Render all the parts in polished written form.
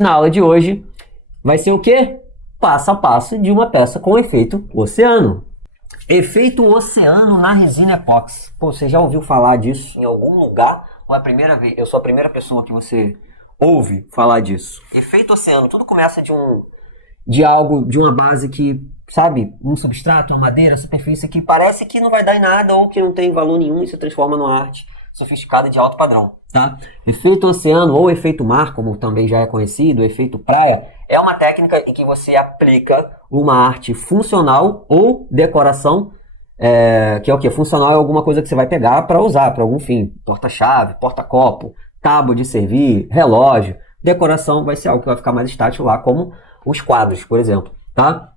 Na aula de hoje vai ser o quê? Passo a passo de uma peça com efeito oceano. Efeito oceano na resina epóxi. Pô, você já ouviu falar disso em algum lugar? Ou é a primeira vez? Eu sou a primeira pessoa que você ouve falar disso. Efeito oceano, tudo começa de algo, de uma base que, sabe, um substrato, uma madeira, superfície que parece que não vai dar em nada ou que não tem valor nenhum e se transforma numa arte sofisticada de alto padrão, tá? Efeito oceano ou efeito mar, como também já é conhecido, efeito praia, é uma técnica em que você aplica uma arte funcional ou decoração, que é o que? Funcional é alguma coisa que você vai pegar para usar, para algum fim. Porta-chave, porta-copo, tábua de servir, relógio. Decoração vai ser algo que vai ficar mais estático lá, como os quadros, por exemplo, tá?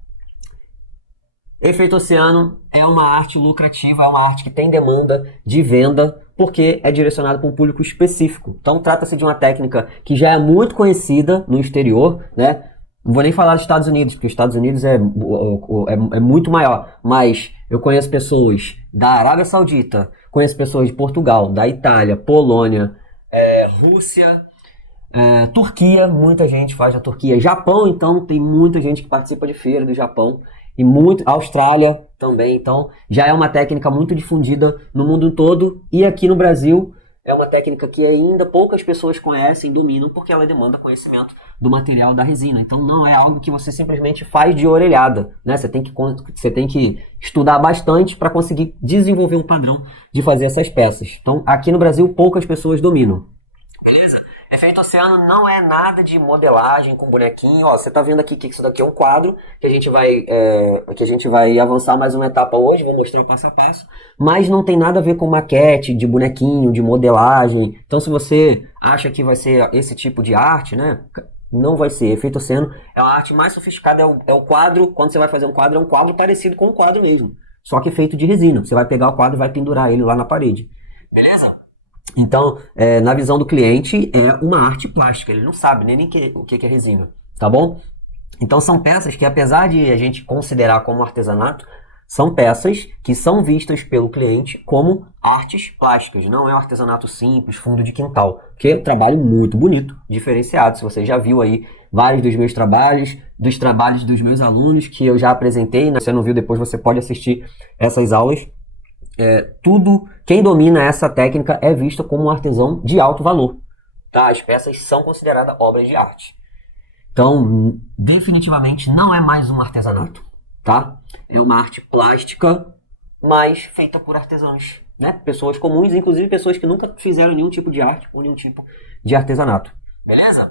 Efeito oceano é uma arte lucrativa, é uma arte que tem demanda de venda, porque é direcionado para um público específico. Então trata-se de uma técnica que já é muito conhecida no exterior, né? Não vou nem falar dos Estados Unidos, porque os Estados Unidos é muito maior, mas eu conheço pessoas da Arábia Saudita, conheço pessoas de Portugal, da Itália, Polônia, Rússia, Turquia, muita gente faz da Turquia. Japão, então, tem muita gente que participa de feira do Japão. E Austrália também, então já é uma técnica muito difundida no mundo todo. E aqui no Brasil é uma técnica que ainda poucas pessoas conhecem, dominam, porque ela demanda conhecimento do material da resina. Então não é algo que você simplesmente faz de orelhada, né? Você tem que estudar bastante para conseguir desenvolver um padrão de fazer essas peças. Então aqui no Brasil poucas pessoas dominam. Beleza? Efeito oceano não é nada de modelagem com bonequinho. Ó, você tá vendo aqui que isso daqui é um quadro que a gente vai avançar mais uma etapa hoje, vou mostrar o passo a passo, mas não tem nada a ver com maquete, de bonequinho, de modelagem. Então se você acha que vai ser esse tipo de arte, né? Não vai ser. Efeito oceano é a arte mais sofisticada, é o quadro, quando você vai fazer um quadro, é um quadro parecido com um quadro mesmo, só que feito de resina. Você vai pegar o quadro e vai pendurar ele lá na parede. Beleza? Então, na visão do cliente, é uma arte plástica. Ele não sabe nem o que é resina, tá bom? Então, são peças que, apesar de a gente considerar como artesanato, são peças que são vistas pelo cliente como artes plásticas. Não é um artesanato simples, fundo de quintal. Que é um trabalho muito bonito, diferenciado. Se você já viu aí vários dos meus trabalhos, dos trabalhos dos meus alunos que eu já apresentei, né? Se você não viu, depois você pode assistir essas aulas. Quem domina essa técnica é visto como um artesão de alto valor, tá? As peças são consideradas obras de arte. Então, definitivamente não é mais um artesanato, tá? É uma arte plástica, mas feita por artesãos, né? Pessoas comuns, inclusive pessoas que nunca fizeram nenhum tipo de arte ou nenhum tipo de artesanato. Beleza?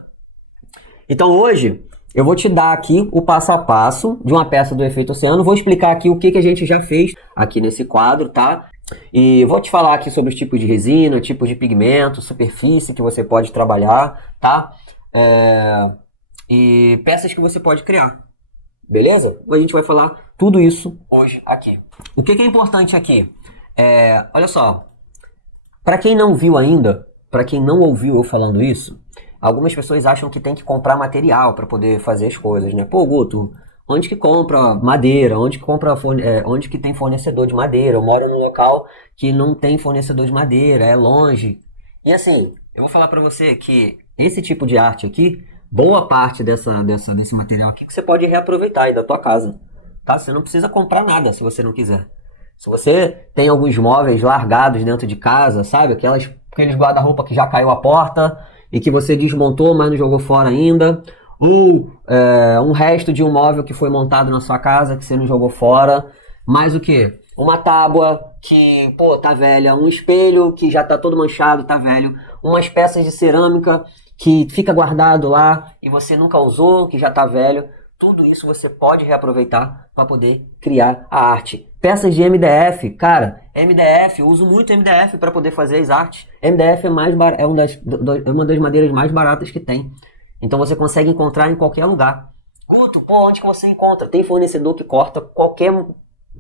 Então hoje eu vou te dar aqui o passo a passo de uma peça do efeito oceano. Vou explicar aqui o que a gente já fez aqui nesse quadro, tá? E vou te falar aqui sobre os tipos de resina, tipos de pigmento, superfície que você pode trabalhar, tá? E peças que você pode criar. Beleza? A gente vai falar tudo isso hoje aqui. O que é importante aqui? Olha só, para quem não viu ainda, para quem não ouviu eu falando isso, algumas pessoas acham que tem que comprar material para poder fazer as coisas, né? Pô, Guto, onde que compra madeira? Onde que tem fornecedor de madeira? Eu moro num local que não tem fornecedor de madeira, é longe. E assim, eu vou falar para você que esse tipo de arte aqui, boa parte desse material aqui, que você pode reaproveitar aí da tua casa, tá? Você não precisa comprar nada se você não quiser. Se você tem alguns móveis largados dentro de casa, sabe? Aqueles guarda-roupa que já caiu a porta e que você desmontou, mas não jogou fora ainda. Ou um resto de um móvel que foi montado na sua casa, que você não jogou fora. Mais o quê? Uma tábua que, pô, tá velha. Um espelho que já tá todo manchado, tá velho. Umas peças de cerâmica que fica guardado lá e você nunca usou, que já tá velho. Tudo isso você pode reaproveitar para poder criar a arte. Peças de MDF, cara, MDF, eu uso muito MDF para poder fazer as artes. MDF é uma das madeiras mais baratas que tem. Então você consegue encontrar em qualquer lugar. Guto, pô, onde que você encontra? Tem fornecedor que corta qualquer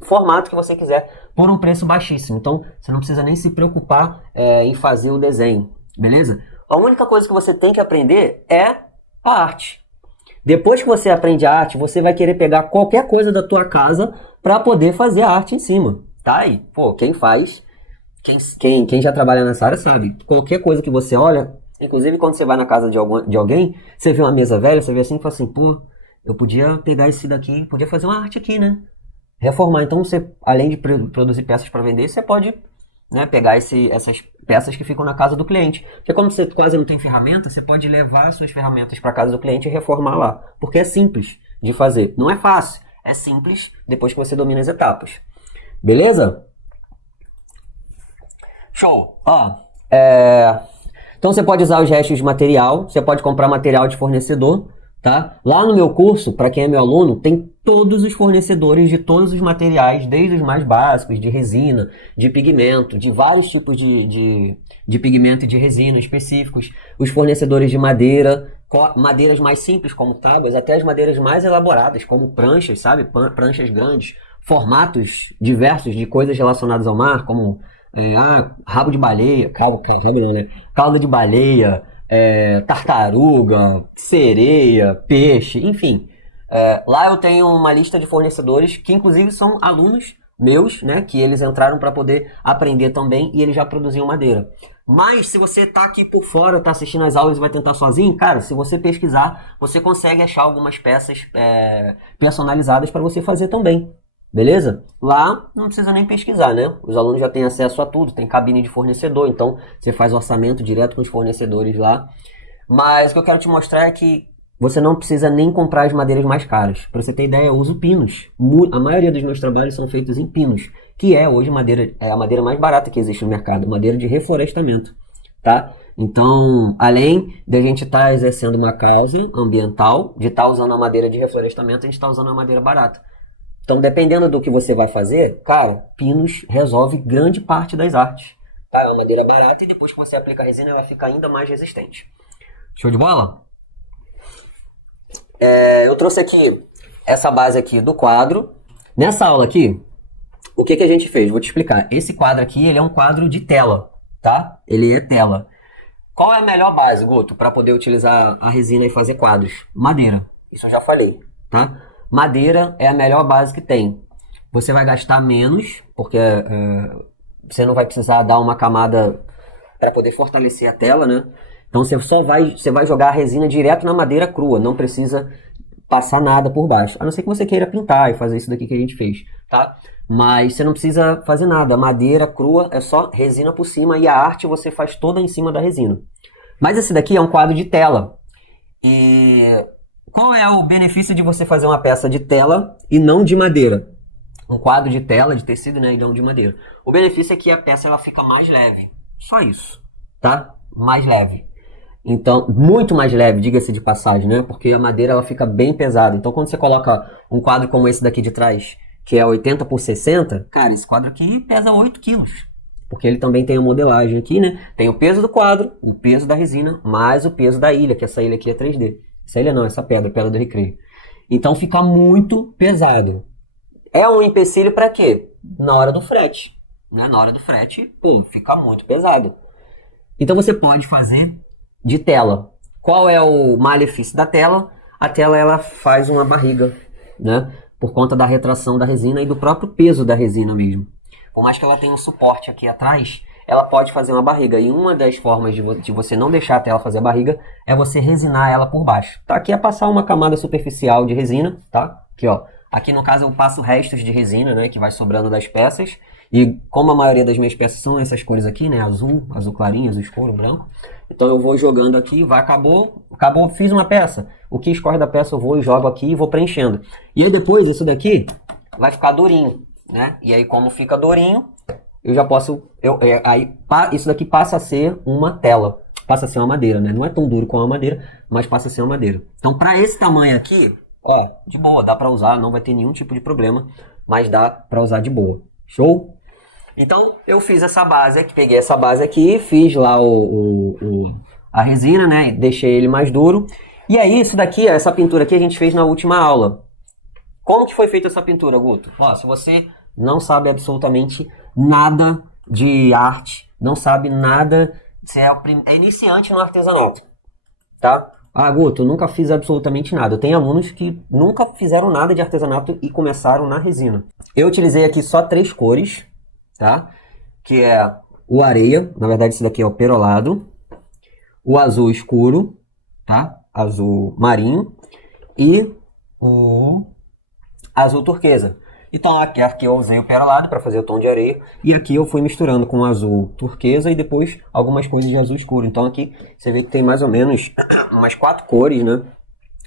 formato que você quiser por um preço baixíssimo. Então você não precisa nem se preocupar em fazer o desenho, beleza? A única coisa que você tem que aprender é a arte. Depois que você aprende a arte, você vai querer pegar qualquer coisa da tua casa para poder fazer a arte em cima, tá? E, pô, quem já trabalha nessa área sabe, qualquer coisa que você olha, Inclusive, quando você vai na casa de alguém, você vê uma mesa velha, você vê assim e fala assim, pô, eu podia pegar esse daqui, podia fazer uma arte aqui, né? Reformar. Então, você, além de produzir peças para vender, você pode, né, pegar essas peças que ficam na casa do cliente. Porque como você quase não tem ferramenta, você pode levar suas ferramentas para casa do cliente e reformar lá. Porque é simples de fazer. Não é fácil, é simples depois que você domina as etapas. Beleza? Show! Então você pode usar os restos de material, você pode comprar material de fornecedor, tá? Lá no meu curso, para quem é meu aluno, tem todos os fornecedores de todos os materiais, desde os mais básicos, de resina, de pigmento, de vários tipos de pigmento e de resina específicos, os fornecedores de madeira, madeiras mais simples como tábuas, até as madeiras mais elaboradas como pranchas, sabe? Pranchas grandes, formatos diversos de coisas relacionadas ao mar, como rabo de baleia, rabo não, né? Cauda de baleia, tartaruga, sereia, peixe, enfim. Lá eu tenho uma lista de fornecedores que inclusive são alunos meus, né? Que eles entraram para poder aprender também e eles já produziam madeira. Mas se você tá aqui por fora, tá assistindo as aulas e vai tentar sozinho, cara, se você pesquisar, você consegue achar algumas peças personalizadas para você fazer também. Beleza? Lá não precisa nem pesquisar, né? Os alunos já têm acesso a tudo, tem cabine de fornecedor, então você faz orçamento direto com os fornecedores lá. Mas o que eu quero te mostrar é que você não precisa nem comprar as madeiras mais caras. Para você ter ideia, eu uso pinos. A maioria dos meus trabalhos são feitos em pinos, que é hoje a madeira mais barata que existe no mercado, madeira de reflorestamento, tá? Então, além de a gente estar exercendo uma causa ambiental, de estar usando a madeira de reflorestamento, a gente está usando a madeira barata. Então, dependendo do que você vai fazer, cara, pinos resolve grande parte das artes. Tá? É uma madeira barata e depois que você aplica a resina, ela fica ainda mais resistente. Show de bola? Eu trouxe aqui essa base aqui do quadro. Nessa aula aqui, o que a gente fez? Vou te explicar. Esse quadro aqui, ele é um quadro de tela, tá? Ele é tela. Qual é a melhor base, Guto, para poder utilizar a resina e fazer quadros? Madeira. Isso eu já falei, tá? Madeira é a melhor base que tem. Você vai gastar menos, porque você não vai precisar dar uma camada para poder fortalecer a tela, né? Então você vai jogar a resina direto na madeira crua, não precisa passar nada por baixo. A não ser que você queira pintar e fazer isso daqui que a gente fez, tá? Mas você não precisa fazer nada. A madeira crua é só resina por cima e a arte você faz toda em cima da resina. Mas esse daqui é um quadro de tela. E qual é o benefício de você fazer uma peça de tela e não de madeira? Um quadro de tela, de tecido, né, e não de madeira. O benefício é que a peça ela fica mais leve. Só isso, tá? Mais leve. Então, muito mais leve, diga-se de passagem, né? Porque a madeira ela fica bem pesada. Então, quando você coloca um quadro como esse daqui de trás, que é 80 por 60, cara, esse quadro aqui pesa 8 quilos. Porque ele também tem a modelagem aqui, né? Tem o peso do quadro, o peso da resina, mais o peso da ilha, que essa ilha aqui é 3D. Essa ilha não, essa pedra do recreio. Então, fica muito pesado. É um empecilho para quê? Na hora do frete. Né? Na hora do frete, pum, fica muito pesado. Então, você pode fazer de tela. Qual é o malefício da tela? A tela ela faz uma barriga, né? Por conta da retração da resina e do próprio peso da resina mesmo. Por mais que ela tenha um suporte aqui atrás, ela pode fazer uma barriga. E uma das formas de você não deixar a tela fazer a barriga é você resinar ela por baixo. Tá? Aqui é passar uma camada superficial de resina, tá? Aqui, ó. Aqui no caso eu passo restos de resina, né? Que vai sobrando das peças. E como a maioria das minhas peças são essas cores aqui, né? Azul clarinho, azul escuro, branco. Então eu vou jogando aqui, acabou, fiz uma peça. O que escorre da peça eu vou e jogo aqui e vou preenchendo. E aí depois isso daqui vai ficar durinho, né? E aí como fica durinho, eu já posso... isso daqui passa a ser uma tela. Passa a ser uma madeira, né? Não é tão duro como a madeira, mas passa a ser uma madeira. Então para esse tamanho aqui, ó, de boa, dá para usar, não vai ter nenhum tipo de problema, mas dá para usar de boa. Show? Então, eu fiz essa base aqui, peguei essa base aqui, fiz lá a resina, né, deixei ele mais duro. E aí, isso daqui, essa pintura aqui a gente fez na última aula. Como que foi feita essa pintura, Guto? Ó, se você não sabe absolutamente nada de arte, não sabe nada, você é iniciante no artesanato, tá? Ah, Guto, nunca fiz absolutamente nada. Eu tenho alunos que nunca fizeram nada de artesanato e começaram na resina. Eu utilizei aqui só 3 cores, tá? Que é o areia, na verdade esse daqui é o perolado, o azul escuro, tá? Azul marinho e o azul turquesa. Então aqui eu usei o perlado para fazer o tom de areia e aqui eu fui misturando com o azul turquesa e depois algumas coisas de azul escuro. Então aqui você vê que tem mais ou menos umas 4 cores, né?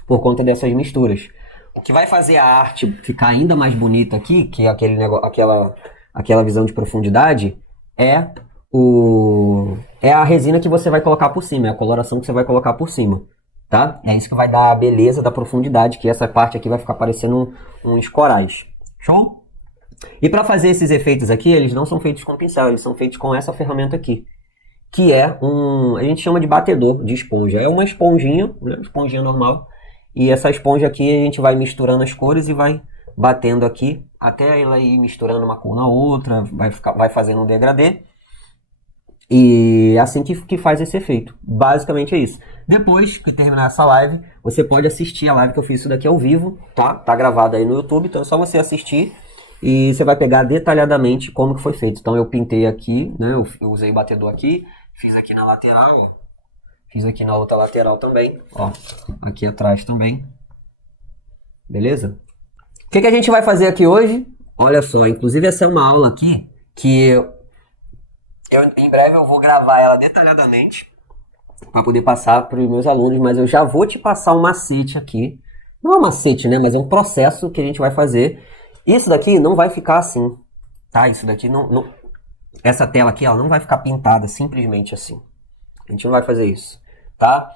Por conta dessas misturas. O que vai fazer a arte ficar ainda mais bonita aqui, que é aquela visão de profundidade, é a resina que você vai colocar por cima, é a coloração que você vai colocar por cima, tá? É isso que vai dar a beleza da profundidade, que essa parte aqui vai ficar parecendo uns corais. Show? E para fazer esses efeitos aqui, eles não são feitos com pincel, eles são feitos com essa ferramenta aqui, que é a gente chama de batedor de esponja. É uma esponjinha, né? Uma esponjinha normal, e essa esponja aqui a gente vai misturando as cores e vai batendo aqui, até ela ir misturando uma cor na outra, vai fazendo um degradê. E é assim que faz esse efeito. Basicamente é isso. Depois que terminar essa live, você pode assistir a live que eu fiz isso daqui ao vivo, tá? Tá gravada aí no YouTube, então é só você assistir e você vai pegar detalhadamente como que foi feito. Então eu pintei aqui, né? Eu usei o batedor aqui, fiz aqui na lateral, fiz aqui na outra lateral também, ó, aqui atrás também. Beleza? O que a gente vai fazer aqui hoje? Olha só, inclusive essa é uma aula aqui que em breve eu vou gravar ela detalhadamente para poder passar para os meus alunos, mas eu já vou te passar um macete aqui. Não é um macete, né? Mas é um processo que a gente vai fazer. Isso daqui não vai ficar assim, tá? Isso daqui não... Essa tela aqui, ela não vai ficar pintada simplesmente assim. A gente não vai fazer isso, tá?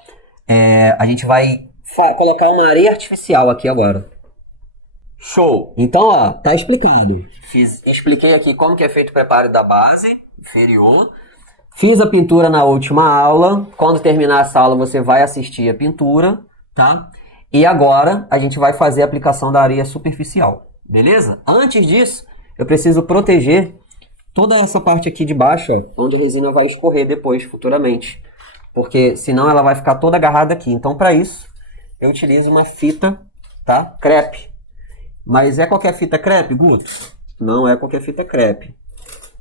A gente vai colocar uma areia artificial aqui agora. Show! Então, ó, tá explicado. Expliquei aqui como que é feito o preparo da base inferior. Fiz a pintura na última aula. Quando terminar essa aula, você vai assistir a pintura, tá? E agora a gente vai fazer a aplicação da areia superficial, beleza? Antes disso, eu preciso proteger toda essa parte aqui de baixo, ó, onde a resina vai escorrer depois, futuramente. Porque senão ela vai ficar toda agarrada aqui. Então, para isso, eu utilizo uma fita, tá? Crepe. Mas é qualquer fita crepe, Guto? Não é qualquer fita crepe.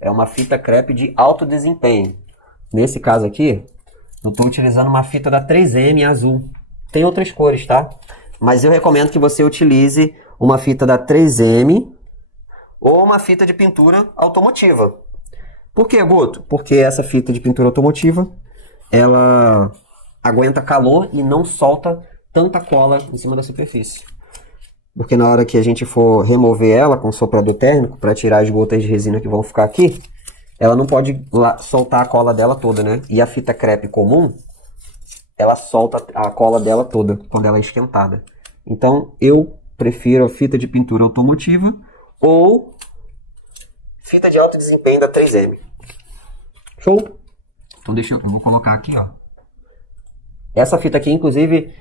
É uma fita crepe de alto desempenho. Nesse caso aqui, eu estou utilizando uma fita da 3M azul. Tem outras cores, tá? Mas eu recomendo que você utilize uma fita da 3M ou uma fita de pintura automotiva. Por que, Guto? Porque essa fita de pintura automotiva, ela aguenta calor e não solta tanta cola em cima da superfície. Porque na hora que a gente for remover ela com soprador térmico para tirar as gotas de resina que vão ficar aqui, ela não pode soltar a cola dela toda, né? E a fita crepe comum, ela solta a cola dela toda quando ela é esquentada. Então eu prefiro a fita de pintura automotiva ou fita de alto desempenho da 3M. Show? Então eu vou colocar aqui, ó. Essa fita aqui, inclusive,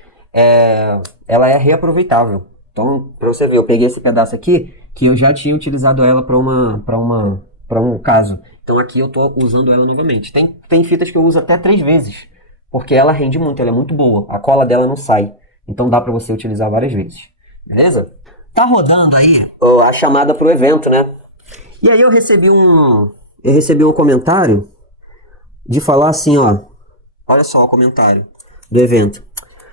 ela é reaproveitável. Então, para você ver, eu peguei esse pedaço aqui, que eu já tinha utilizado ela para um caso. Então aqui eu estou usando ela novamente. Tem fitas que eu uso até 3 vezes, porque ela rende muito, ela é muito boa. A cola dela não sai. Então dá para você utilizar várias vezes. Beleza? Tá rodando aí a chamada pro evento, né? E aí eu recebi um comentário de falar assim, ó. Olha só o comentário do evento.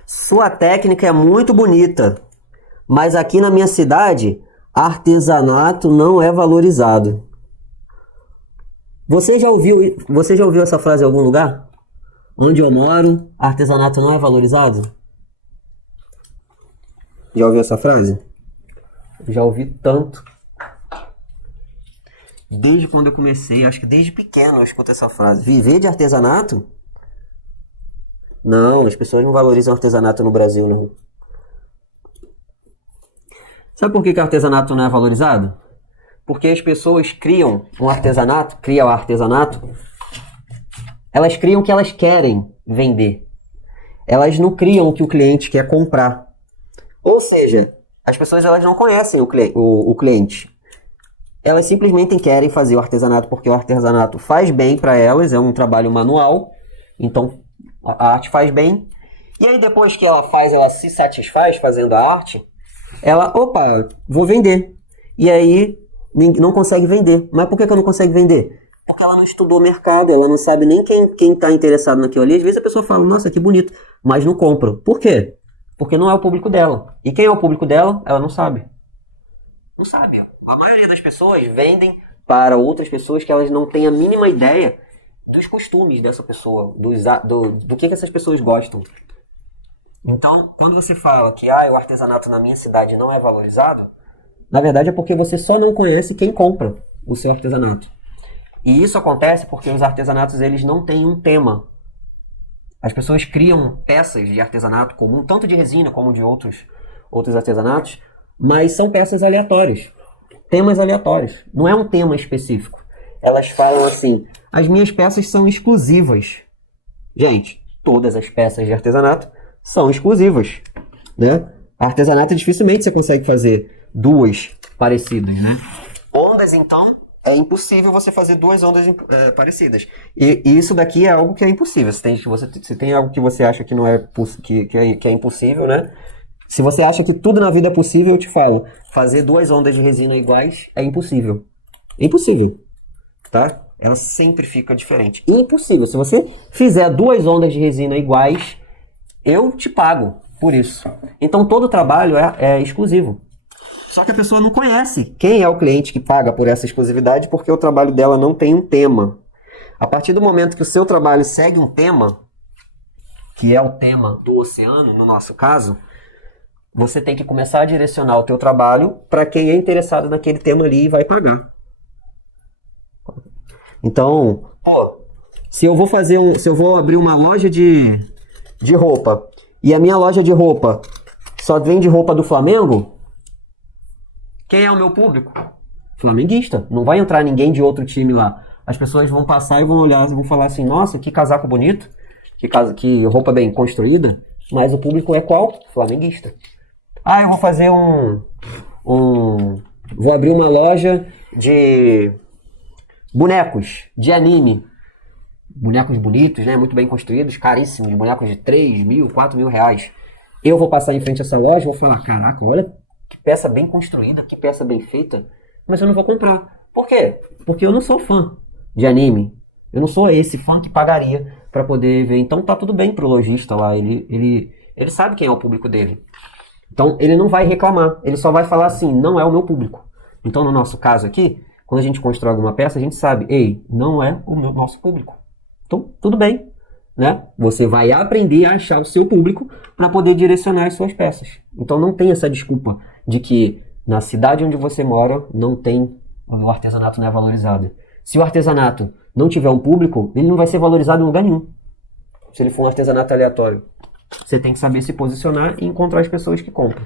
Sua técnica é muito bonita, mas aqui na minha cidade, artesanato não é valorizado. Você já ouviu essa frase em algum lugar? Onde eu moro, artesanato não é valorizado? Já ouviu essa frase? Já ouvi tanto. Desde quando eu comecei, acho que desde pequeno eu escuto essa frase. Viver de artesanato? Não, as pessoas não valorizam artesanato no Brasil, não. Sabe por que artesanato não é valorizado? Porque as pessoas criam o artesanato, elas criam o que elas querem vender. Elas não criam o que o cliente quer comprar. Ou seja, as pessoas elas não conhecem o cliente. Elas simplesmente querem fazer o artesanato porque o artesanato faz bem para elas, é um trabalho manual, então a arte faz bem. E aí depois que ela se satisfaz fazendo a arte, ela, opa, vou vender. E aí não consegue vender. Mas por que eu não consigo vender? Porque ela não estudou mercado, ela não sabe nem quem está interessado naquilo ali. Às vezes a pessoa fala, nossa, que bonito, mas não compra. Por quê? Porque não é o público dela. E quem é o público dela, ela não sabe. Não sabe. A maioria das pessoas vendem para outras pessoas que elas não têm a mínima ideia dos costumes dessa pessoa, do que essas pessoas gostam. Então, quando você fala que o artesanato na minha cidade não é valorizado, na verdade é porque você só não conhece quem compra o seu artesanato. E isso acontece porque os artesanatos eles não têm um tema. As pessoas criam peças de artesanato comum, tanto de resina como de outros artesanatos, mas são peças aleatórias, temas aleatórios. Não é um tema específico. Elas falam assim, as minhas peças são exclusivas. Gente, todas as peças de artesanato são exclusivas, né? Artesanato dificilmente você consegue fazer duas parecidas, né? Ondas, então, é impossível você fazer duas ondas parecidas. E isso daqui é algo que é impossível. Se tem algo que você acha que não é, que é impossível, né? Se você acha que tudo na vida é possível, eu te falo, fazer duas ondas de resina iguais é impossível. É impossível, tá? Ela sempre fica diferente. Impossível. Se você fizer duas ondas de resina iguais, eu te pago por isso. Então todo trabalho é exclusivo. Só que a pessoa não conhece quem é o cliente que paga por essa exclusividade porque o trabalho dela não tem um tema. A partir do momento que o seu trabalho segue um tema, que é o tema do oceano, no nosso caso, você tem que começar a direcionar o teu trabalho para quem é interessado naquele tema ali e vai pagar. Então, se eu vou abrir uma loja de roupa e a minha loja de roupa só vende roupa do Flamengo, quem é o meu público? Flamenguista. Não vai entrar ninguém de outro time lá. As pessoas vão passar e vão olhar e vão falar assim, nossa, que casaco bonito, que roupa bem construída, mas o público é qual? Flamenguista. Eu vou fazer vou abrir uma loja de bonecos, de anime. Bonecos bonitos, né? Muito bem construídos, caríssimos, bonecos de 3 mil, 4 mil reais. Eu vou passar em frente a essa loja e vou falar, caraca, olha que peça bem construída, que peça bem feita, mas eu não vou comprar. Por quê? Porque eu não sou fã de anime. Eu não sou esse fã que pagaria para poder ver. Então tá tudo bem pro lojista lá, ele sabe quem é o público dele. Então ele não vai reclamar, ele só vai falar assim, não é o meu público. Então no nosso caso aqui, quando a gente constrói alguma peça, a gente sabe, não é o nosso público. Então tudo bem, né? Você vai aprender a achar o seu público para poder direcionar as suas peças. Então não tem essa desculpa de que na cidade onde você mora o artesanato não é valorizado. Se o artesanato não tiver um público, ele não vai ser valorizado em lugar nenhum. Se ele for um artesanato aleatório. Você tem que saber se posicionar e encontrar as pessoas que compram.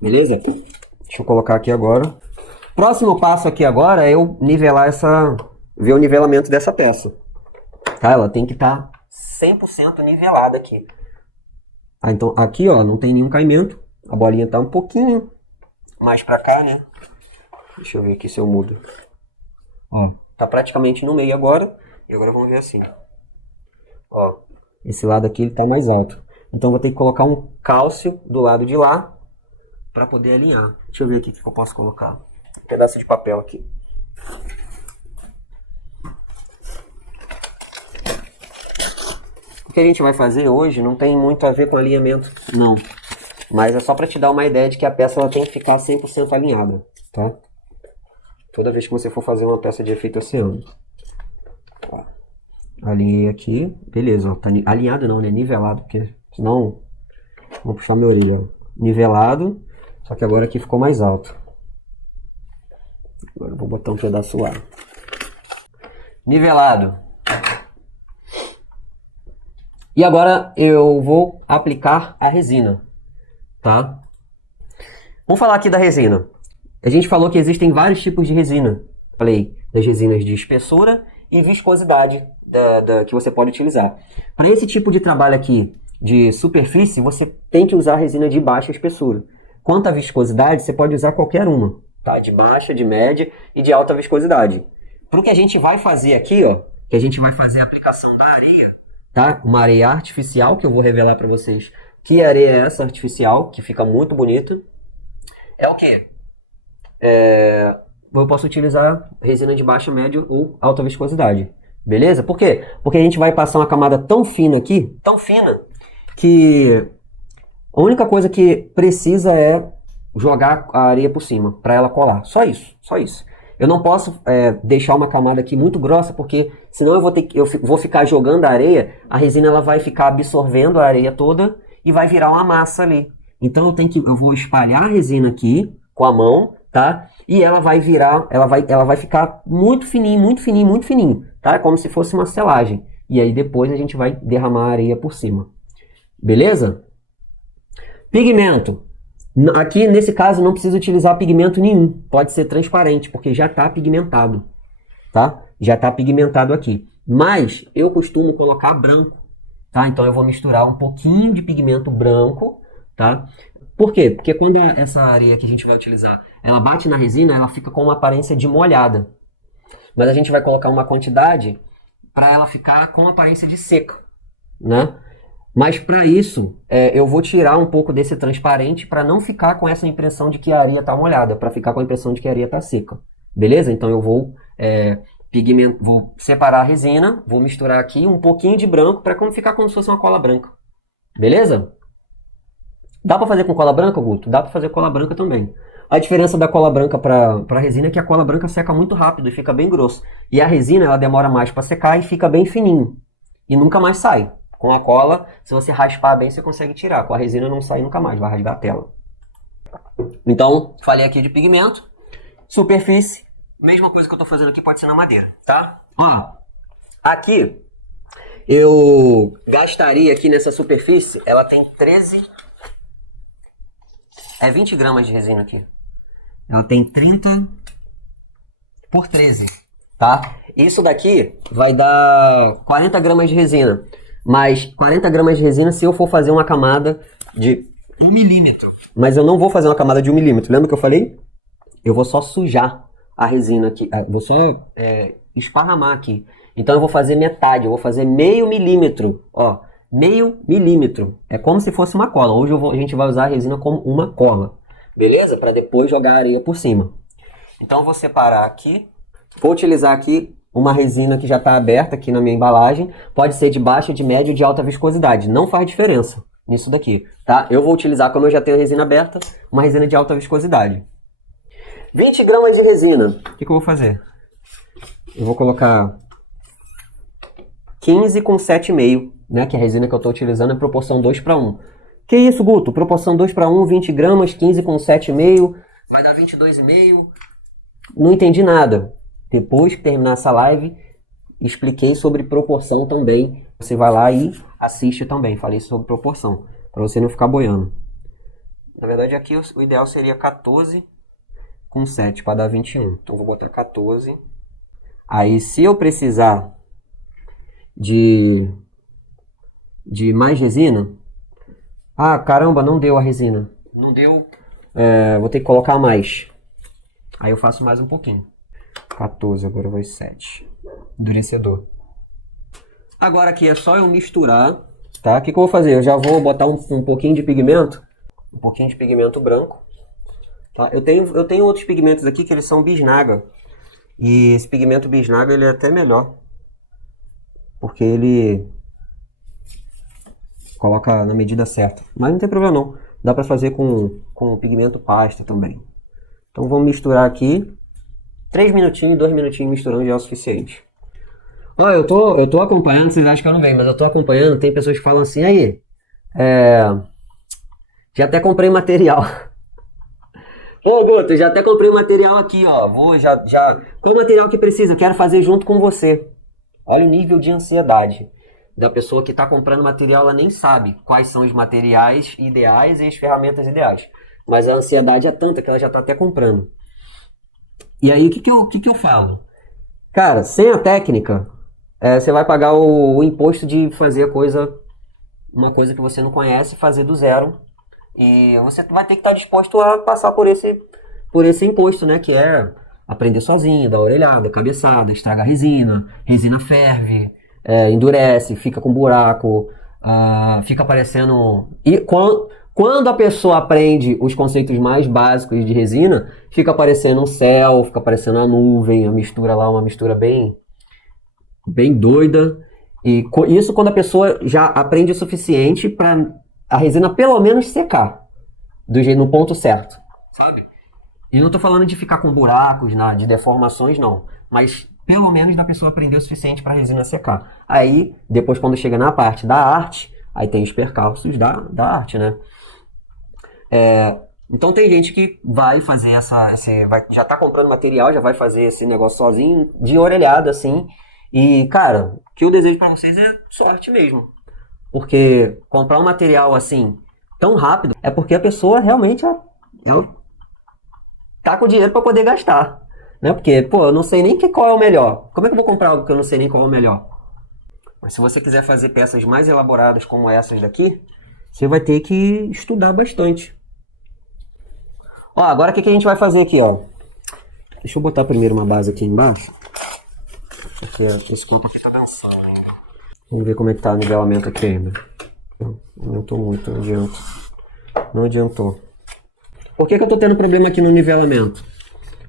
Beleza? Deixa eu colocar aqui agora. Próximo passo aqui agora é eu ver o nivelamento dessa peça. Tá? Ela tem que estar 100% nivelada aqui. Então aqui, ó, não tem nenhum caimento. A bolinha tá um pouquinho mais pra cá, né? Deixa eu ver aqui se eu mudo. Ó, tá praticamente no meio agora. E agora vamos ver assim. Ó, esse lado aqui ele tá mais alto. Então vou ter que colocar um cálcio do lado de lá para poder alinhar. Deixa eu ver aqui o que eu posso colocar. Um pedaço de papel aqui. O que a gente vai fazer hoje não tem muito a ver com alinhamento, não. Mas é só para te dar uma ideia de que a peça ela tem que ficar 100% alinhada, tá? Toda vez que você for fazer uma peça de efeito oceano. Alinhei aqui, beleza, ó, tá alinhado não, né? Nivelado, porque senão vou puxar minha orelha. Nivelado, só que agora aqui ficou mais alto. Agora eu vou botar um pedaço lá. Nivelado. E agora eu vou aplicar a resina, tá? Vamos falar aqui da resina. A gente falou que existem vários tipos de resina. Falei das resinas de espessura e viscosidade que você pode utilizar. Para esse tipo de trabalho aqui de superfície, você tem que usar resina de baixa espessura. Quanto à viscosidade, você pode usar qualquer uma, tá? De baixa, de média e de alta viscosidade. Para o que a gente vai fazer aqui, ó, que a gente vai fazer a aplicação da areia, tá? Uma areia artificial, que eu vou revelar para vocês que areia é essa artificial, que fica muito bonita. É o quê? eu posso utilizar resina de baixa, média ou alta viscosidade. Beleza? Por quê? Porque a gente vai passar uma camada tão fina aqui, tão fina, que a única coisa que precisa é jogar a areia por cima, para ela colar. Só isso, só isso. Eu não posso deixar uma camada aqui muito grossa, porque senão eu vou ficar jogando a areia, a resina ela vai ficar absorvendo a areia toda e vai virar uma massa ali. Então eu vou espalhar a resina aqui com a mão, tá? E ela vai virar, ela vai ficar muito fininho, muito fininho, muito fininho, tá? Como se fosse uma selagem. E aí depois a gente vai derramar a areia por cima. Beleza? Pigmento. Aqui, nesse caso, não precisa utilizar pigmento nenhum. Pode ser transparente, porque já está pigmentado. Tá? Já está pigmentado aqui. Mas eu costumo colocar branco. Tá? Então eu vou misturar um pouquinho de pigmento branco. Tá? Por quê? Porque quando essa areia que a gente vai utilizar, ela bate na resina, ela fica com uma aparência de molhada. Mas a gente vai colocar uma quantidade para ela ficar com aparência de seca. Né? Mas para isso, eu vou tirar um pouco desse transparente para não ficar com essa impressão de que a areia está molhada, para ficar com a impressão de que a areia está seca. Beleza? Então eu vou vou separar a resina, vou misturar aqui um pouquinho de branco para ficar como se fosse uma cola branca. Beleza? Dá para fazer com cola branca, Guto? Dá para fazer cola branca também. A diferença da cola branca para a resina é que a cola branca seca muito rápido e fica bem grosso. E a resina ela demora mais para secar e fica bem fininho. E nunca mais sai. Com a cola, se você raspar bem, você consegue tirar. Com a resina não sai nunca mais, vai rasgar a tela. Então, falei aqui de pigmento. Superfície, mesma coisa que eu estou fazendo aqui pode ser na madeira, tá? Aqui, eu gastaria aqui nessa superfície, ela tem 20 gramas de resina aqui. Ela tem 30 por 13, tá? Isso daqui vai dar 40 gramas de resina. Mas 40 gramas de resina se eu for fazer uma camada de 1 milímetro. Mas eu não vou fazer uma camada de 1 milímetro. Lembra que eu falei? Eu vou só sujar a resina aqui. Vou só esparramar aqui. Então eu vou fazer metade. Eu vou fazer meio milímetro. Ó, meio milímetro. É como se fosse uma cola. Hoje a gente vai usar a resina como uma cola. Beleza? Para depois jogar a areia por cima. Então eu vou separar aqui. Vou utilizar aqui uma resina que já está aberta aqui na minha embalagem. Pode ser de baixa, de média ou de alta viscosidade. Não faz diferença nisso daqui, tá? Eu vou utilizar, como eu já tenho a resina aberta, uma resina de alta viscosidade. 20 gramas de resina. O que eu vou fazer? Eu vou colocar 15 com 7,5, né? Que a resina que eu estou utilizando é proporção 2:1. Que isso, Guto? Proporção 2:1, 20 gramas, 15 com 7,5. Vai dar 22,5. Não entendi nada. Depois que terminar essa live, expliquei sobre proporção também. Você vai lá e assiste também. Falei sobre proporção, para você não ficar boiando. Na verdade, aqui o ideal seria 14 com 7 para dar 21. Então, vou botar 14. Aí, se eu precisar de mais resina... Ah, caramba, não deu a resina. Não deu. Vou ter que colocar mais. Aí eu faço mais um pouquinho. 14, agora vai 7. Endurecedor. Agora aqui é só eu misturar, tá? O que eu vou fazer? Eu já vou botar um pouquinho de pigmento. Um pouquinho de pigmento branco. Tá? Eu tenho outros pigmentos aqui que eles são bisnaga. E esse pigmento bisnaga ele é até melhor. Porque ele coloca na medida certa. Mas não tem problema não. Dá pra fazer com pigmento pasta também. Então vamos misturar aqui. 3 minutinhos, 2 minutinhos misturando já é o suficiente. Ó, eu tô acompanhando, vocês acham que eu não venho, mas eu tô acompanhando. Tem pessoas que falam assim, aí, já até comprei material. Ô, Guto, já até comprei material aqui, ó. Qual material que precisa? Quero fazer junto com você. Olha o nível de ansiedade da pessoa que está comprando material, ela nem sabe quais são os materiais ideais e as ferramentas ideais. Mas a ansiedade é tanta que ela já está até comprando. E aí, o que eu falo? Cara, sem a técnica, você vai pagar o imposto de fazer uma coisa que você não conhece, fazer do zero. E você vai ter que estar disposto a passar por esse imposto, né? Que é aprender sozinho, dar orelhada, cabeçada, estraga a resina ferve, endurece, fica com buraco, fica aparecendo... Quando a pessoa aprende os conceitos mais básicos de resina, fica aparecendo um céu, fica aparecendo a nuvem, a mistura lá, uma mistura bem doida. E isso quando a pessoa já aprende o suficiente para a resina pelo menos secar no ponto certo, sabe? E não tô falando de ficar com buracos, de deformações, não. Mas pelo menos da pessoa aprender o suficiente para a resina secar. Aí, depois quando chega na parte da arte, aí tem os percalços da arte, né? Então tem gente que vai fazer já tá comprando material, já vai fazer esse negócio sozinho, de orelhada, assim. E, cara, o que eu desejo para vocês é sorte mesmo. Porque comprar um material assim, tão rápido, é porque a pessoa realmente tá com dinheiro para poder gastar. Né? Porque, pô, eu não sei nem qual é o melhor. Como é que eu vou comprar algo que eu não sei nem qual é o melhor? Mas se você quiser fazer peças mais elaboradas como essas daqui, você vai ter que estudar bastante. Ó, agora o que a gente vai fazer aqui, ó? Deixa eu botar primeiro uma base aqui embaixo. Porque esse corpo aqui tá cansado ainda. Vamos ver como é que tá o nivelamento aqui ainda. Não aumentou muito, não adianta. Não adiantou. Por que eu tô tendo problema aqui no nivelamento?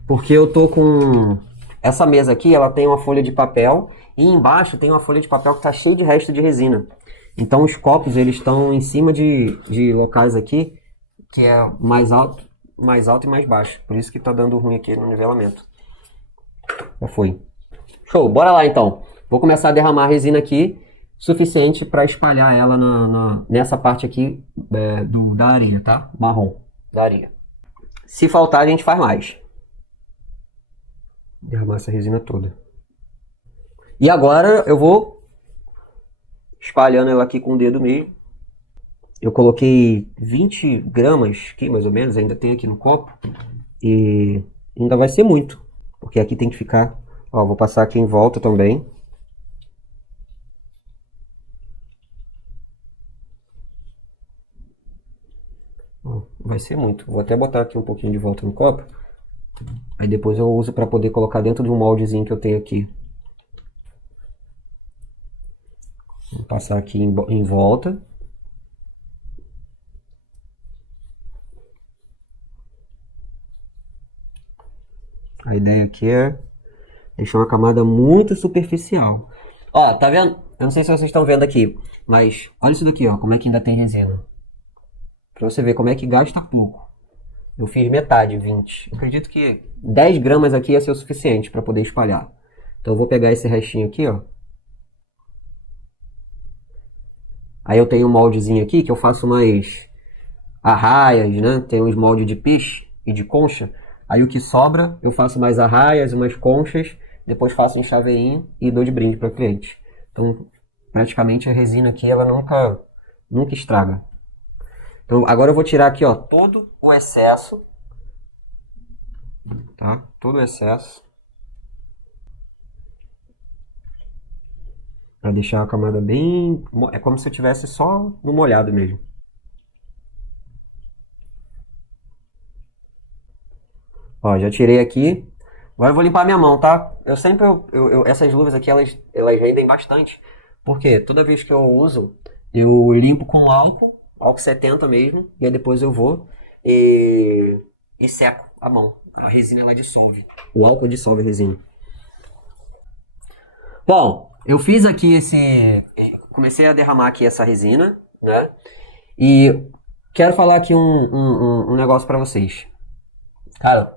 Porque eu tô com... Essa mesa aqui, ela tem uma folha de papel e embaixo tem uma folha de papel que tá cheia de resto de resina. Então os copos, eles estão em cima de locais aqui que é mais alto e mais baixo. Por isso que tá dando ruim aqui no nivelamento. Já foi. Show, bora lá então. Vou começar a derramar a resina aqui, suficiente para espalhar ela nessa parte aqui da areia, tá? Marrom, da areia. Se faltar, a gente faz mais. Derramar essa resina toda. E agora eu vou espalhando ela aqui com o dedo mesmo. Eu coloquei 20 gramas aqui, mais ou menos, ainda tem aqui no copo. E ainda vai ser muito, porque aqui tem que ficar... Ó, vou passar aqui em volta também. Ó, vai ser muito. Vou até botar aqui um pouquinho de volta no copo. Aí depois eu uso para poder colocar dentro de um moldezinho que eu tenho aqui. Vou passar aqui em volta. A ideia aqui é deixar uma camada muito superficial. Ó, tá vendo? Eu não sei se vocês estão vendo aqui, mas olha isso daqui, ó, como é que ainda tem resina. Pra você ver como é que gasta pouco. Eu fiz metade, 20. Eu acredito que 10 gramas aqui ia ser o suficiente para poder espalhar. Então eu vou pegar esse restinho aqui, ó. Aí eu tenho um moldezinho aqui que eu faço umas arraias, né? Tem uns moldes de piche e de concha. Aí o que sobra, eu faço mais arraias, umas conchas, depois faço um chaveinho e dou de brinde para o cliente. Então, praticamente a resina aqui, ela nunca estraga. Então, agora eu vou tirar aqui, ó, todo o excesso, tá? Todo o excesso. Para deixar a camada bem... É como se eu tivesse só no molhado mesmo. Ó, já tirei aqui. Agora eu vou limpar minha mão, tá? Eu sempre... essas luvas aqui, elas rendem bastante. Porque toda vez que eu uso, eu limpo com álcool 70 mesmo. E aí depois eu vou e seco a mão. A resina, ela dissolve. O álcool dissolve a resina. Bom, eu fiz aqui comecei a derramar aqui essa resina, né? E quero falar aqui um negócio pra vocês. Cara,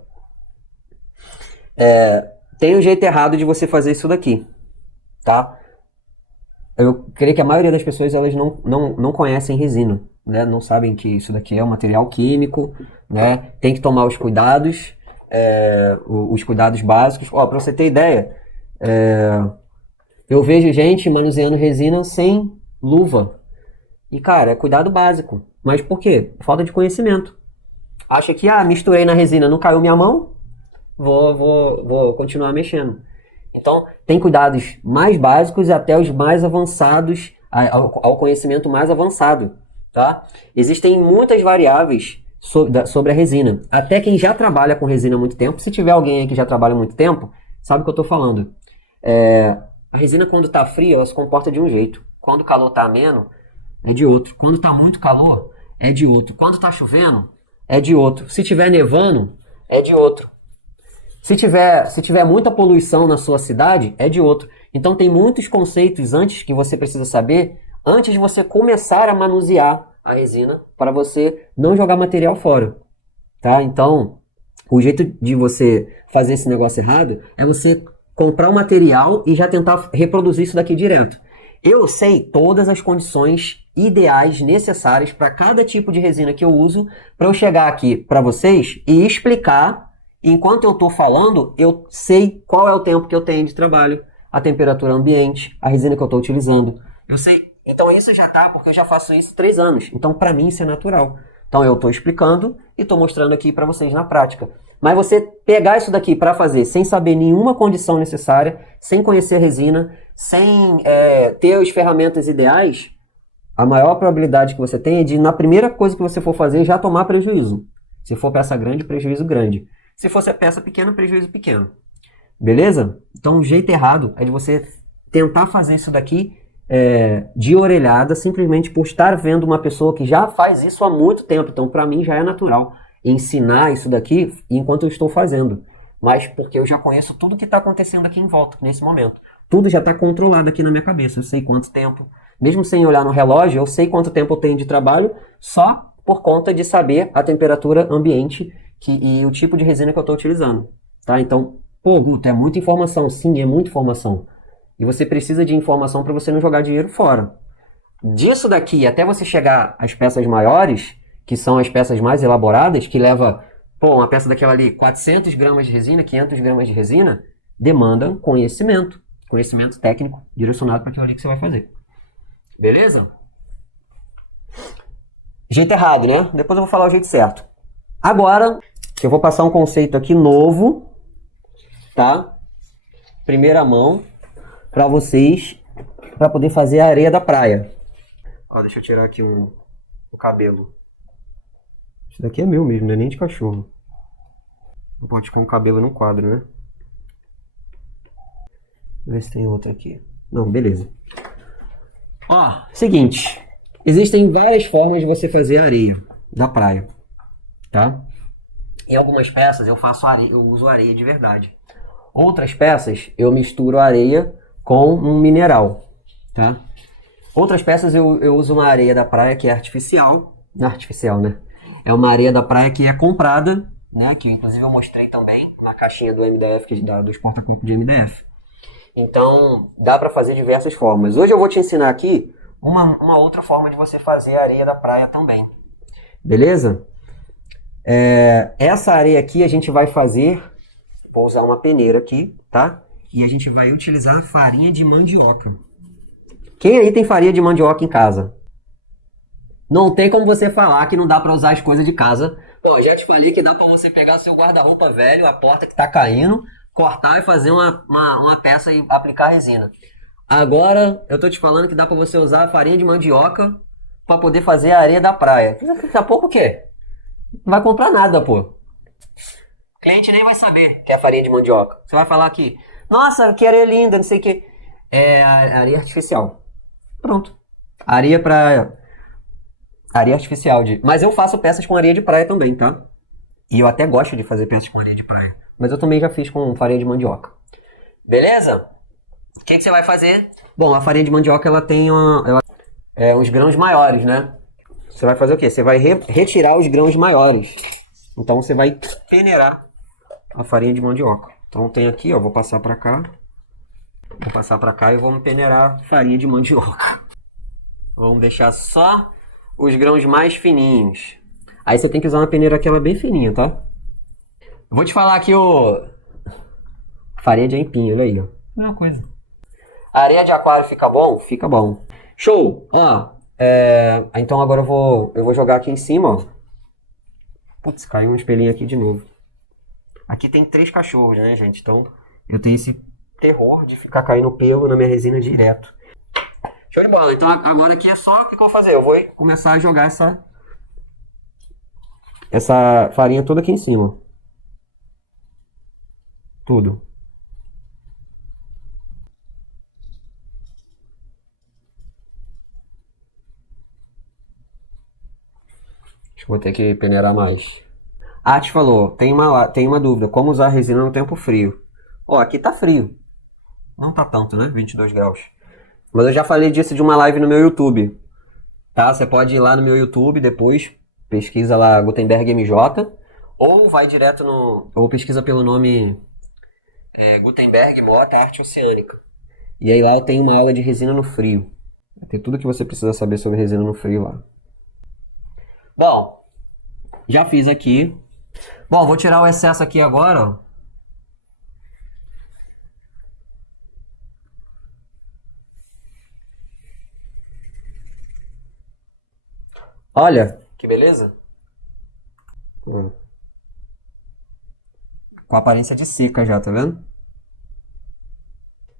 tem um jeito errado de você fazer isso daqui, tá? Eu creio que a maioria das pessoas, elas não conhecem resina, né? Não sabem que isso daqui é um material químico, né? Tem que tomar os cuidados básicos. Ó, pra você ter ideia, eu vejo gente manuseando resina sem luva. E, cara, é cuidado básico. Mas por quê? Falta de conhecimento. Acha que, misturei na resina, não caiu minha mão, vou continuar mexendo. Então, tem cuidados mais básicos até os mais avançados, ao conhecimento mais avançado, tá? Existem muitas variáveis sobre a resina. Até quem já trabalha com resina há muito tempo, se tiver alguém aí que já trabalha há muito tempo, sabe o que eu estou falando. A resina, quando está fria, ela se comporta de um jeito. Quando o calor está ameno, é de outro. Quando está muito calor, é de outro. Quando tá chovendo, é de outro. Se tiver nevando, é de outro. Se tiver muita poluição na sua cidade, é de outro. Então tem muitos conceitos antes que você precisa saber antes de você começar a manusear a resina para você não jogar material fora, tá? Então, o jeito de você fazer esse negócio errado é você comprar o material e já tentar reproduzir isso daqui direto. Eu sei todas as condições ideais necessárias para cada tipo de resina que eu uso para eu chegar aqui para vocês e explicar. Enquanto eu estou falando, eu sei qual é o tempo que eu tenho de trabalho, a temperatura ambiente, a resina que eu estou utilizando. Eu sei. Então isso já tá, porque eu já faço isso há 3 anos. Então para mim isso é natural. Então eu estou explicando e estou mostrando aqui para vocês na prática. Mas você pegar isso daqui para fazer sem saber nenhuma condição necessária, sem conhecer a resina, sem ter as ferramentas ideais, a maior probabilidade que você tem é de, na primeira coisa que você for fazer, já tomar prejuízo. Se for peça grande, prejuízo grande. Se fosse peça pequena, prejuízo pequeno. Beleza? Então o jeito errado é de você tentar fazer isso daqui de orelhada, simplesmente por estar vendo uma pessoa que já faz isso há muito tempo. Então, para mim, já é natural ensinar isso daqui enquanto eu estou fazendo. Mas porque eu já conheço tudo que está acontecendo aqui em volta, nesse momento. Tudo já está controlado aqui na minha cabeça. Eu sei quanto tempo, mesmo sem olhar no relógio, eu sei quanto tempo eu tenho de trabalho só por conta de saber a temperatura ambiente e o tipo de resina que eu estou utilizando. Tá? Então, pô, Guto, é muita informação. Sim, é muita informação. E você precisa de informação para você não jogar dinheiro fora. Disso daqui até você chegar às peças maiores, que são as peças mais elaboradas, que leva, pô, uma peça daquela ali, 400 gramas de resina, 500 gramas de resina, demandam conhecimento. Conhecimento técnico direcionado para aquilo ali que você vai fazer. Beleza? Jeito errado, né? Depois eu vou falar o jeito certo. Agora, eu vou passar um conceito aqui novo, tá? Primeira mão, para vocês, para poder fazer a areia da praia. Ó, deixa eu tirar aqui o cabelo. Isso daqui é meu mesmo, não é nem de cachorro. Não pode ficar um cabelo no quadro, né? Vou ver se tem outro aqui. Não, beleza. Ó, seguinte. Existem várias formas de você fazer areia da praia, tá? Em algumas peças eu faço areia, eu uso areia de verdade. Outras peças eu misturo areia com um mineral, tá? Outras peças eu uso uma areia da praia que é artificial. Não é artificial, né? É uma areia da praia que é comprada, né? Que inclusive eu mostrei também na caixinha do MDF, dos porta-copos de MDF. Então, dá para fazer diversas formas. Hoje eu vou te ensinar aqui uma outra forma de você fazer a areia da praia também. Beleza? Essa areia aqui a gente vai fazer... Vou usar uma peneira aqui, tá? E a gente vai utilizar farinha de mandioca. Quem aí tem farinha de mandioca em casa? Não tem como você falar que não dá para usar as coisas de casa. Pô, já te falei que dá para você pegar seu guarda-roupa velho, a porta que tá caindo, cortar e fazer uma peça e aplicar resina. Agora, eu tô te falando que dá para você usar a farinha de mandioca para poder fazer a areia da praia. Daqui a pouco o quê? Não vai comprar nada, pô. O cliente nem vai saber que é a farinha de mandioca. Você vai falar aqui, nossa, que areia linda, não sei o que. É a areia artificial. Pronto. Areia artificial. Mas eu faço peças com areia de praia também, tá? E eu até gosto de fazer peças com areia de praia. Mas eu também já fiz com farinha de mandioca. Beleza? O que você vai fazer? Bom, a farinha de mandioca ela tem uns grãos maiores, né? Você vai fazer o quê? Você vai retirar os grãos maiores. Então você vai peneirar a farinha de mandioca. Então tem aqui, ó, vou passar pra cá. Vou passar pra cá e vou peneirar a farinha de mandioca. Vamos deixar só os grãos mais fininhos. Aí você tem que usar uma peneira aquela bem fininha, tá? Vou te falar aqui farinha de aipim, olha aí, ó. Mesma coisa. A areia de aquário fica bom? Fica bom. Show! Então agora eu vou jogar aqui em cima, ó. Putz, caiu um espelhinho aqui de novo. Aqui tem 3 cachorros, né, gente? Então eu tenho esse terror de ficar caindo pelo na minha resina direto. Show de bola. Então agora aqui é só o que eu vou fazer. Eu vou começar a jogar essa farinha toda aqui em cima. Tudo. Acho que vou ter que peneirar mais. A te falou, tem uma dúvida, como usar resina no tempo frio? Ó, aqui tá frio. Não tá tanto, né? 22 graus. Mas eu já falei disso de uma live no meu YouTube. Tá? Você pode ir lá no meu YouTube depois, pesquisa lá Gutenberg MJ, ou vai direto no. Ou pesquisa pelo nome Gutenberg Mota Arte Oceânica. E aí lá eu tenho uma aula de resina no frio. Tem tudo que você precisa saber sobre resina no frio lá. Bom, já fiz aqui. Bom, vou tirar o excesso aqui agora, ó. Olha, que beleza. Com aparência de seca já, tá vendo?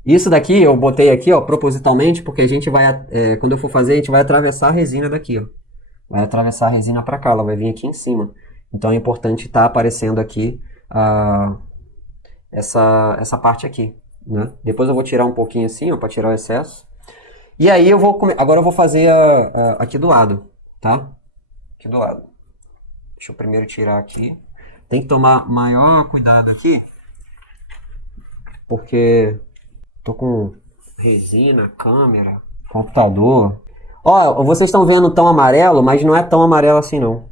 Isso daqui eu botei aqui, ó, propositalmente, porque a gente vai, quando eu for fazer, a gente vai atravessar a resina daqui, ó. Vai atravessar a resina pra cá, ela vai vir aqui em cima. Então é importante estar aparecendo aqui essa parte aqui, né? Depois eu vou tirar um pouquinho assim, ó, para tirar o excesso. E aí agora eu vou fazer aqui do lado, tá? Aqui do lado. Deixa eu primeiro tirar aqui. Tem que tomar maior cuidado aqui, porque tô com resina, câmera, computador. Ó, vocês estão vendo tão amarelo, mas não é tão amarelo assim não.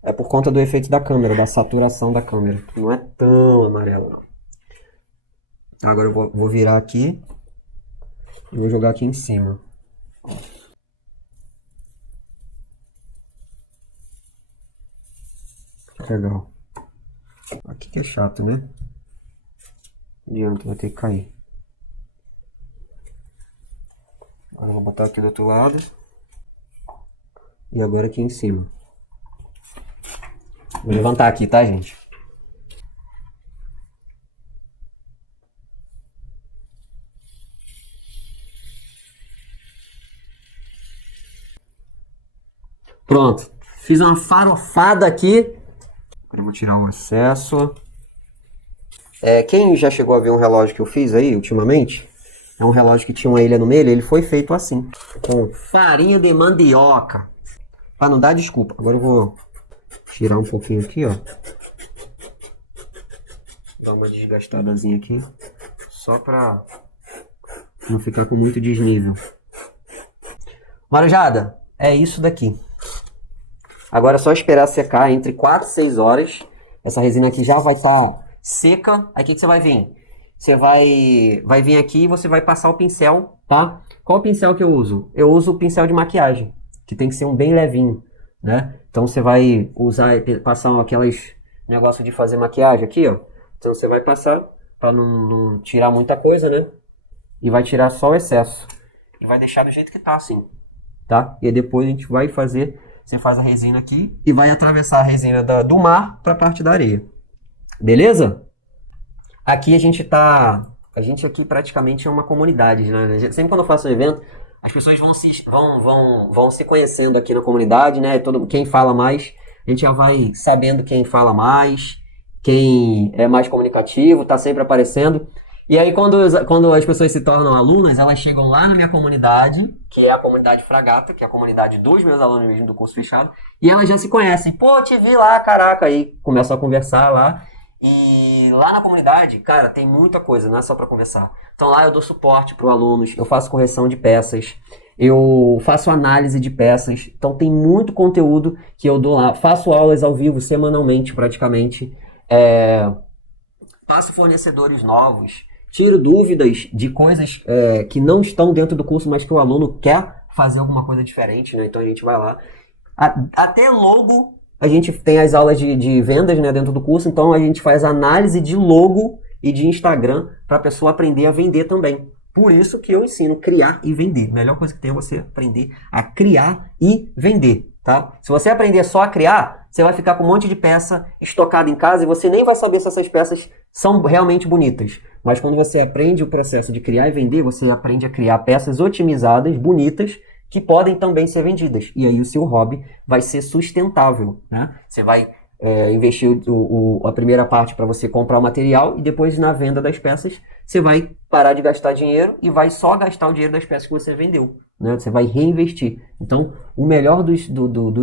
É por conta do efeito da câmera, da saturação da câmera. Não é tão amarelo não. Agora eu vou virar aqui e vou jogar aqui em cima. Legal. Aqui que é chato, né? Não adianta, vai ter que cair. Agora eu vou botar aqui do outro lado. E agora aqui em cima. Vou levantar aqui, tá, gente? Pronto. Fiz uma farofada aqui. Agora eu vou tirar o excesso. Quem já chegou a ver um relógio que eu fiz aí ultimamente? É um relógio que tinha uma ilha no meio, ele foi feito assim. Com farinha de mandioca. Pra não dar desculpa. Agora eu vou tirar um pouquinho aqui, ó. Dar uma desgastadazinha aqui. Só pra não ficar com muito desnível. Marujada, é isso daqui. Agora é só esperar secar entre 4 e 6 horas. Essa resina aqui já vai estar seca. Aí o que você vai vir? Você vai vir aqui e você vai passar o pincel, tá? Qual o pincel que eu uso? Eu uso o pincel de maquiagem, que tem que ser um bem levinho, né? Então você vai passar aqueles negócio de fazer maquiagem aqui, ó. Então você vai passar para não tirar muita coisa, né? E vai tirar só o excesso. E vai deixar do jeito que tá, assim, tá? E depois a gente vai fazer, você faz a resina aqui e vai atravessar a resina do mar para a parte da areia. Beleza? Aqui a gente aqui praticamente é uma comunidade, né? Sempre quando eu faço um evento, as pessoas vão se conhecendo aqui na comunidade, né? Quem fala mais, a gente já vai sabendo quem fala mais, quem é mais comunicativo, tá sempre aparecendo. E aí quando as pessoas se tornam alunas, elas chegam lá na minha comunidade, que é a comunidade Fragata, que é a comunidade dos meus alunos mesmo do curso fechado, e elas já se conhecem. Pô, te vi lá, caraca, aí começam a conversar lá. E lá na comunidade, cara, tem muita coisa, não é só para conversar. Então lá eu dou suporte para os alunos, eu faço correção de peças, eu faço análise de peças. Então tem muito conteúdo que eu dou lá. Faço aulas ao vivo semanalmente, praticamente. Passo fornecedores novos, tiro dúvidas de coisas que não estão dentro do curso, mas que o aluno quer fazer alguma coisa diferente, né? Então a gente vai lá. Até logo. A gente tem as aulas de vendas, né, dentro do curso, então a gente faz análise de logo e de Instagram para a pessoa aprender a vender também. Por isso que eu ensino criar e vender. A melhor coisa que tem é você aprender a criar e vender, tá? Se você aprender só a criar, você vai ficar com um monte de peça estocada em casa e você nem vai saber se essas peças são realmente bonitas. Mas quando você aprende o processo de criar e vender, você aprende a criar peças otimizadas, bonitas, que podem também ser vendidas. E aí o seu hobby vai ser sustentável, né? Você vai investir a primeira parte para você comprar o material e depois na venda das peças você vai parar de gastar dinheiro e vai só gastar o dinheiro das peças que você vendeu. né? Você vai reinvestir. Então, o melhor dos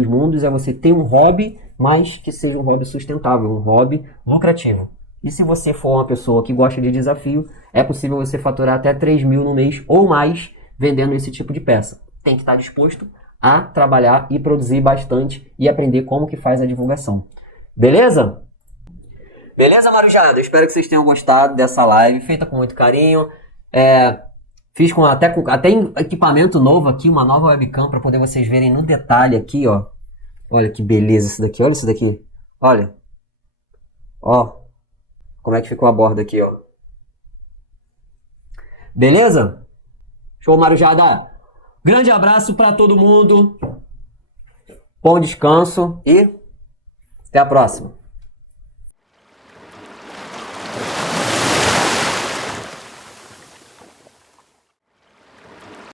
mundos é você ter um hobby, mas que seja um hobby sustentável, um hobby lucrativo. E se você for uma pessoa que gosta de desafio, é possível você faturar até 3 mil no mês ou mais vendendo esse tipo de peça. Tem que estar disposto a trabalhar e produzir bastante e aprender como que faz a divulgação. Beleza? Beleza, Marujada? Eu espero que vocês tenham gostado dessa live, feita com muito carinho. Fiz até equipamento novo aqui, uma nova webcam para poder vocês verem no detalhe aqui, ó. Olha que beleza isso daqui, olha isso daqui. Olha. Ó. Como é que ficou a borda aqui, ó. Beleza? Show, Marujada. Grande abraço para todo mundo. Bom descanso e até a próxima.